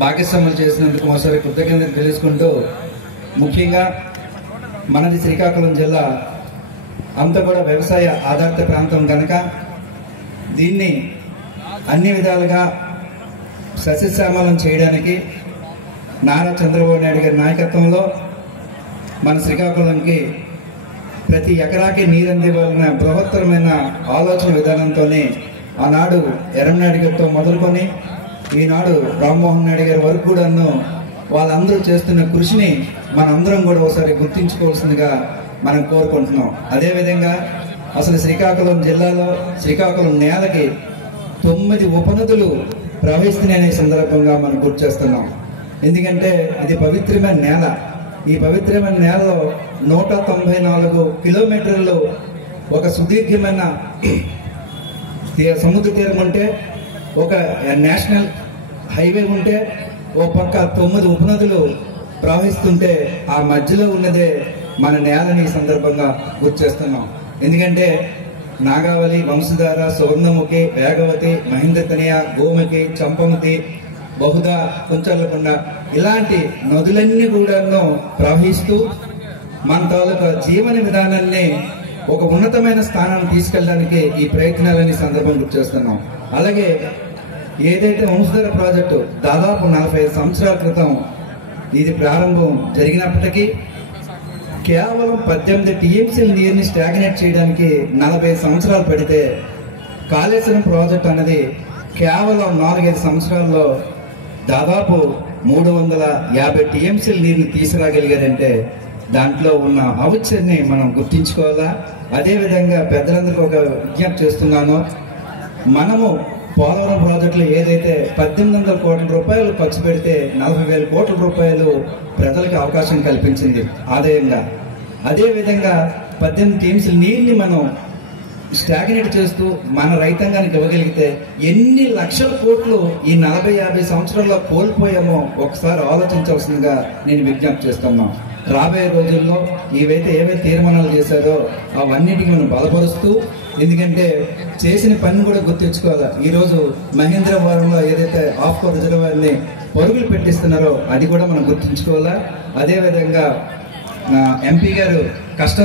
భాగస్వాములు చేసినందుకు మరోసారి కృతజ్ఞతలు తెలుసుకుంటూ, ముఖ్యంగా మనది శ్రీకాకుళం జిల్లా అంతా కూడా వ్యవసాయ ఆధారిత ప్రాంతం కనుక దీన్ని అన్ని విధాలుగా సస్యశ్యామలం చేయడానికి నారా చంద్రబాబు నాయుడు గారి నాయకత్వంలో మన శ్రీకాకుళంకి ప్రతి ఎకరాకి నీరు అందివ్వాలన్న బృహత్తరమైన ఆలోచన విధానంతోనే ఆనాడు ఎర్రనాయుడు గారితో మొదలుకొని ఈనాడు రామ్మోహన్ నాయుడు గారి వరకు కూడాను వాళ్ళందరూ చేస్తున్న కృషిని మనందరం కూడా ఒకసారి గుర్తించుకోవాల్సిందిగా మనం కోరుకుంటున్నాం. అదేవిధంగా అసలు శ్రీకాకుళం జిల్లాలో శ్రీకాకుళం నేలకి 9 ఉపనదులు ప్రవహిస్తున్నాయనే సందర్భంగా మనం గుర్తు చేస్తున్నాం. ఎందుకంటే ఇది పవిత్రమైన నేల. ఈ పవిత్రమైన నేలలో 194 కిలోమీటర్లు ఒక సుదీర్ఘమైన సముద్ర తీరం ఉంటే, ఒక నేషనల్ హైవే ఉంటే, ఓ పక్క 9 ఉపనదులు ప్రవహిస్తుంటే ఆ మధ్యలో ఉన్నదే మన నేలని సందర్భంగా గుర్తు చేస్తున్నాం. ఎందుకంటే నాగావళి, వంశధార, సువర్ణముఖి, వేగవతి, మహేంద్రతనయ, గోముఖి, చంపముతి, బహుదా, కుంచర్లకొండ ఇలాంటి నదులన్నీ కూడాను ప్రవహిస్తూ మన తాలూకా జీవన విధానాన్ని ఒక ఉన్నతమైన స్థానాన్ని తీసుకెళ్ళడానికి ఈ ప్రయత్నాలని సందర్భం గుర్తు చేస్తున్నాం. అలాగే ఏదైతే వంశధార ప్రాజెక్టు దాదాపు 45 సంవత్సరాల క్రితం ఇది ప్రారంభం జరిగినప్పటికీ కేవలం 18 టీఎంసీల నీరుని స్టాగ్నేట్ చేయడానికి 45 సంవత్సరాలు పడితే, కాళేశ్వరం ప్రాజెక్ట్ అన్నది కేవలం 4-5 సంవత్సరాల్లో దాదాపు 350 టీఎంసీల నీరుని తీసుకురాగలిగారంటే దాంట్లో ఉన్న ఔచిత్యాన్ని మనం గుర్తించుకోవాలా. అదేవిధంగా పెద్దలందరికీ ఒక విజ్ఞప్తి చేస్తున్నాను, మనము పోలవరం ప్రాజెక్టులో ఏదైతే 1800 కోట్ల రూపాయలు ఖర్చు పెడితే 40,000 కోట్ల రూపాయలు ప్రజలకు అవకాశం కల్పించింది ఆదాయంగా. అదేవిధంగా 18 టీఎంసీల నీరుని మనం స్టాగ్నేట్ చేస్తూ మన రైతాంగానికి ఇవ్వగలిగితే ఎన్ని లక్షల కోట్లు ఈ 40-50 సంవత్సరాల్లో కోల్పోయామో ఒకసారి ఆలోచించవలసిందిగా నేను విజ్ఞప్తి చేస్తున్నాం. రాబోయే రోజుల్లో ఏవైతే తీర్మానాలు చేశారో అవన్నిటికీ మనం బలపరుస్తూ, ఎందుకంటే చేసిన పని కూడా గుర్తించుకోవాలి. ఈరోజు మహేంద్రవరంలో ఏదైతే ఆఫ్కో రిజర్వాయర్ని పరుగులు పెట్టిస్తున్నారో అది కూడా మనం గుర్తించుకోవాలా. అదేవిధంగా ఎంపీ గారు కష్టం